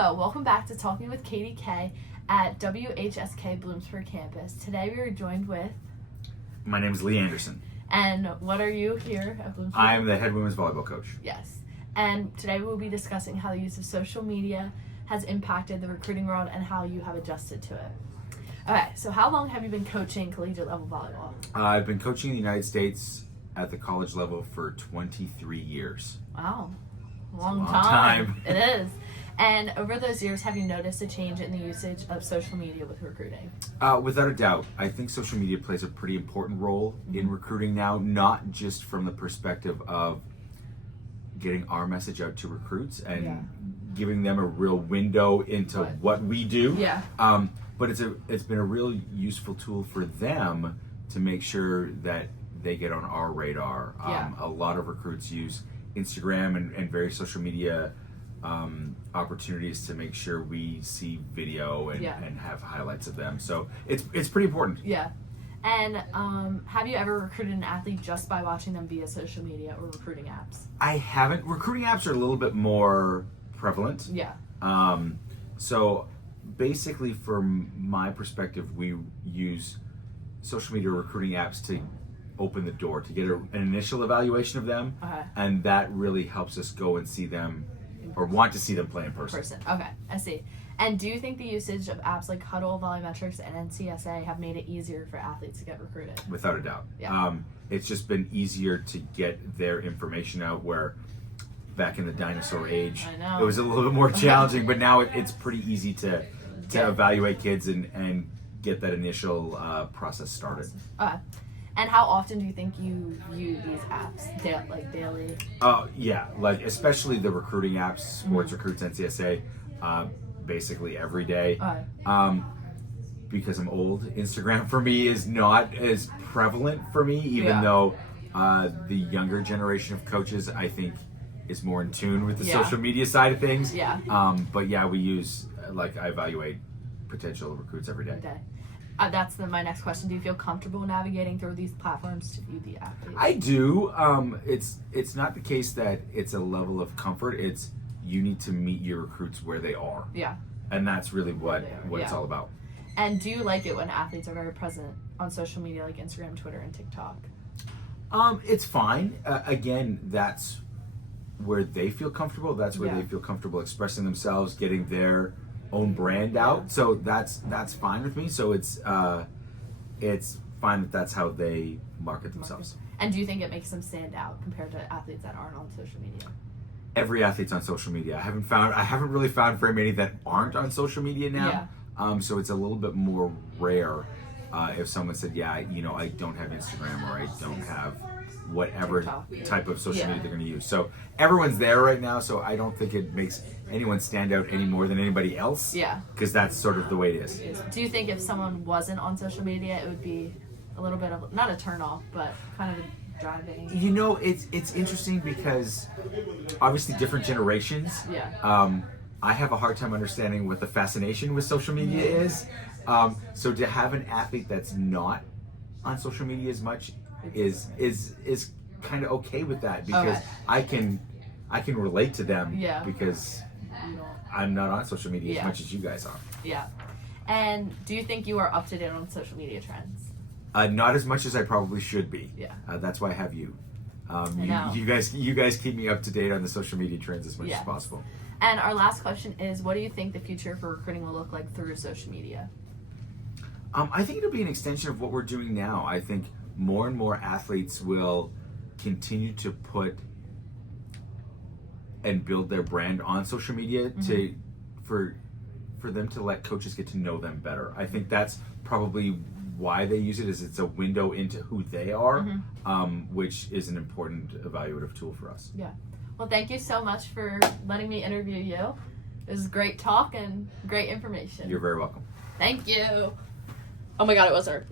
Hello, welcome back to Talking with Katie K at WHSK Bloomsburg campus. Today we are joined with... My name is Lee Anderson. And what are you here at Bloomsburg? I am the head women's volleyball coach. Yes. And today we'll be discussing how the use of social media has impacted the recruiting world and how you have adjusted to it. Okay, so how long have you been coaching collegiate level volleyball? I've been coaching in the United States at the college level for 23 years. Wow. Long time. It is. And over those years, have you noticed a change in the usage of social media with recruiting? Without a doubt. I think social media plays a pretty important role in recruiting now, not just from the perspective of getting our message out to recruits and giving them a real window into what we do. Yeah. But it's been a real useful tool for them to make sure that they get on our radar. A lot of recruits use Instagram and various social media opportunities to make sure we see video and have highlights of them. So it's pretty important. Yeah. And have you ever recruited an athlete just by watching them via social media or recruiting apps? I haven't. Recruiting apps are a little bit more prevalent. Yeah. So basically, from my perspective, we use social media recruiting apps to open the door, to get an initial evaluation of them. Okay. And that really helps us go and see them or want to see them play in person. Okay, I see. And do you think the usage of apps like Huddle, Volumetrics, and NCSA have made it easier for athletes to get recruited? Without a doubt. Yeah. It's just been easier to get their information out, where back in the dinosaur age, it was a little bit more challenging, but now it's pretty easy to evaluate kids and get that initial process started. And how often do you think you view these apps? Daily? Yeah, like especially the recruiting apps, Sports Recruits, NCSA, basically every day. Because I'm old, Instagram for me is not as prevalent for me, even though the younger generation of coaches, I think, is more in tune with the social media side of things. Yeah. But yeah, we use, I evaluate potential recruits every day. That's my next question. Do you feel comfortable navigating through these platforms to view the athletes? I do. It's not the case that it's a level of comfort. It's you need to meet your recruits where they are. Yeah. And that's really what it's all about. And do you like it when athletes are very present on social media like Instagram, Twitter, and TikTok? It's fine. Again, that's where they feel comfortable. That's where they feel comfortable expressing themselves, getting their own brand out. So that's fine with me. So it's fine that that's how they market themselves. And do you think it makes them stand out compared to athletes that aren't on social media? Every athlete's on social media. I haven't really found very many that aren't on social media now. So it's a little bit more rare if someone said, I don't have Instagram, or I don't have whatever type of social media they're going to use. So everyone's there right now, so I don't think it makes anyone stand out any more than anybody else. Yeah. Because that's sort of the way it is. Do you think if someone wasn't on social media, it would be a little bit of, not a turn off, but kind of a driving? It's interesting because obviously different generations. I have a hard time understanding what the fascination with social media is. So to have an athlete that's not on social media as much is kind of okay with that, because I can relate to them because I'm not on social media as much as you guys are. Yeah. And do you think you are up to date on social media trends? Not as much as I probably should be. Yeah. That's why I have you. You guys keep me up to date on the social media trends as much as possible. And our last question is, what do you think the future for recruiting will look like through social media? I think it'll be an extension of what we're doing now. I think more and more athletes will continue to put and build their brand on social media for them to let coaches get to know them better. I think that's probably why they use it, is it's a window into who they are, which is an important evaluative tool for us. Yeah. Well, thank you so much for letting me interview you. It was great talk and great information. You're very welcome. Thank you. Oh my God, it was her.